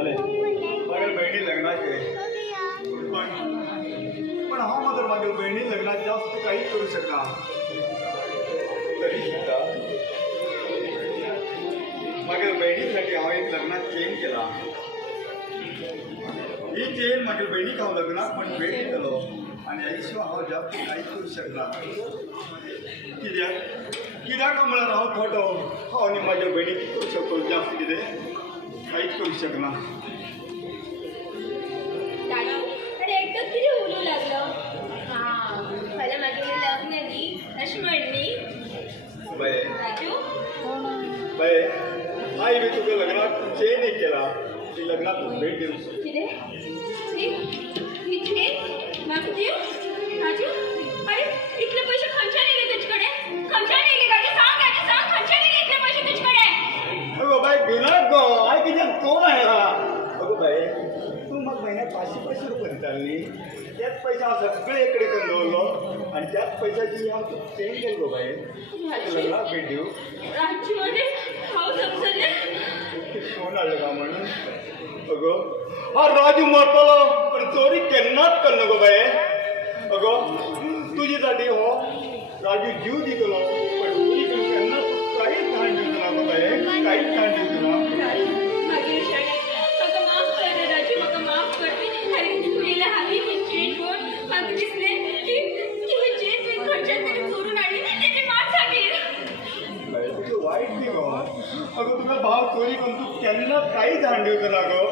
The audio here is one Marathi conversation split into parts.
जाले माझ्या बहिणी लग्नाचे पण हा मात्र माझ्या बहिणी लग्नात जास्त काही करू शकता तरी सुद्धा माझ्या बहिणीसाठी हांव एक लग्नात चेंज केला ही चेन माझ्या बहिणीक हांव लग्नाक पण भेट दितलो आनी ह्या शिवाय हांव जास्त कांयच करूं शकना कित्याक म्हळ्यार हांव खोटो हांव आनी म्हाज्या बहिणीक करूं शकतो जास्त कितें कांयच करूं शकना एकटोच कितें उलोवंक लागलो फाल्यां मागीर लग्न न्ही अशें म्हण न्ही बाये राजू बाये हांव बी तुका लग्नाक चेन एक केला ती लग्नाक भेट दिवंक कितें ही चेन म्हाका दिव राजू अरे इतले पयशे खंयच्यान येयले तुजे कडेन खंयच्यान येयले राजू सांग खंयच्यान येयले इतले पयशे तुजे कडेन अगो बाय भिनाक गो हांव कित्याक कोण आयला अगो बाये तूं म्हाका म्हयन्याक 500 रुपया दिताली न्ही त्याच पैसे हांव सगळे एक कडेन करून दवरलो आनी त्याच पैशाची हांव तुका चेंज केली गो बाये लग्नाक भेट दिवं राजू अरे हांव समजलें कोण हाडलो काय म्हणून अगो हा राजू मरतलो पण चोरी केन्नाच करना गो बाये अगो तुजे साठी हो राजू जीव दितलो पण तुजी केन्नाच कांयच धाड दिवचो ना गो बाये कांयच धाड दिवचो ना मागीर शाळे म्हाका माफ कर रे राजू म्हाका माफ कर अरे तुयेला हांवें ही चेन पळोवन म्हाका दिसलें की ही चेन तुवें खंयच्यान तरी चोरून हाडली तेची मात सांगीर बाये तुजें वायट न्ही गो अगो तुका भाव चोरी करून तूं केन्नाच कांयच धाड दिवचो ना गो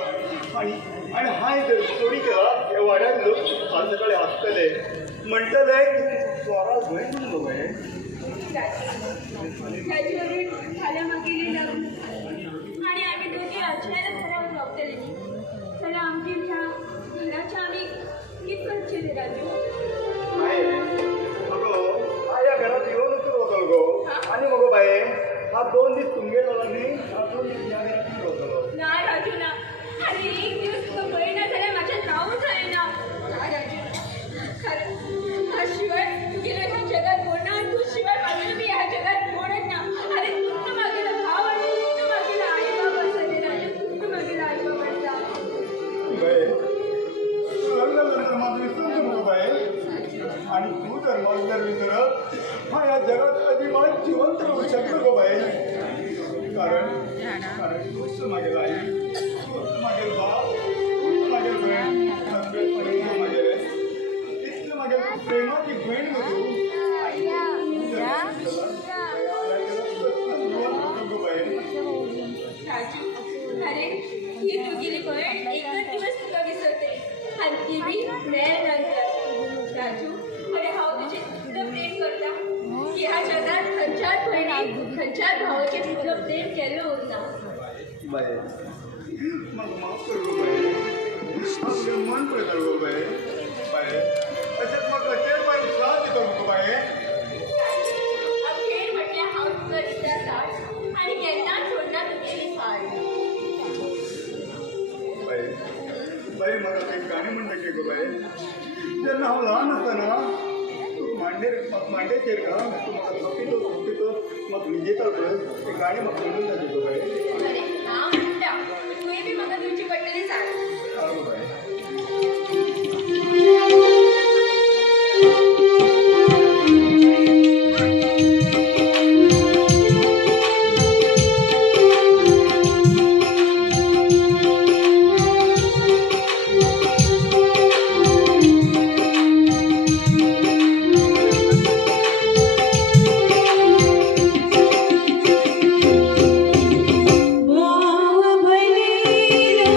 आनी हांवें जर चोरी केला हे वाड्याक लोक फाल्यां सकाळीं हांसतले म्हणटले चोराक भंय न्ही गो बाये राजू अरे फाल्यां मागीर लग्न आनी आमी दोगी अचानक घरान रावतले न्ही जाल्यार आमच्या ह्या घराचें आमी कितें करचें रे राजू अगो हांव ह्या घरांत येवनूच रावतलो गो आनी मगो बाये हा 2 दीस तुमगेर रावला न्ही हा 2 दीस ह्या घरांत रावतलो ना राजू ना अरे एक दिवस तुका भंय ना जाल्यार म्हाज्यान रावूंक जायना ना राजू खरें ह्या शिवाय तुगेलो ह्या जगात कोण ना तू शिवाय म्हागेलो बी ह्या जगात कोणच ना अरे तूच म्हागेलो भाव आनी तूच म्हागेलो आई बाब आसा रे राजू तूच म्हागेलो आई बाब आसा बाये तूं लग्न म्हाका विसरूंक नको बाये आनी तूं जर म्हाका जर विसरत हांव ह्या जगात अजिबात जिवंत रावूंक शकना गो बाये कारण तूच म्हागेलो आई तूच म्हागेलो भाव तूच म्हागेलो भयण सगळेपणी तूं म्हागेलें इतलें म्हागेलें प्रेमाची भयण गो तूं राजू अरे ही तुगेली भयण एकच दिवस तुका विसरतली आनी ती बी मेळ नंतर राजू अरे हांव तुजें इतलें प्रेम करता की ह्या जगात खंयच्याच भयणीक खंयच्याच भावाचेर तितलो प्रेम केल्लो उरना बाये म्हाका माफ कर गो बाये हांव तुजें मन पळयता गो बाये बाये अशेंच म्हाका अशेंच बाये त्रास दिता गो बाये अखेर म्हटल्यार हांव तुका दिता साठ आनी केन्नाच सोडना तुगेली फाट बाये बाये म्हाका एक गाणी म्हणटाची गो बाये जेन्ना हांव ल्हान आसतना तूं मांडेचेर तूं म्हाका थपितो म्हाका विजेता पळय ती गाणी म्हाका म्हणून जाली गो बाये अरे हांव म्हणटा तुवें बी म्हाका दिवची पडटली साठ गो बाये भाव भयणीलो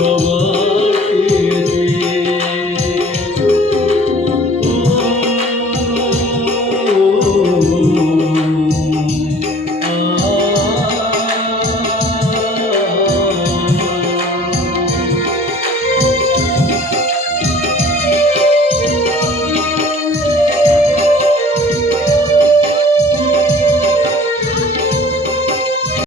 भव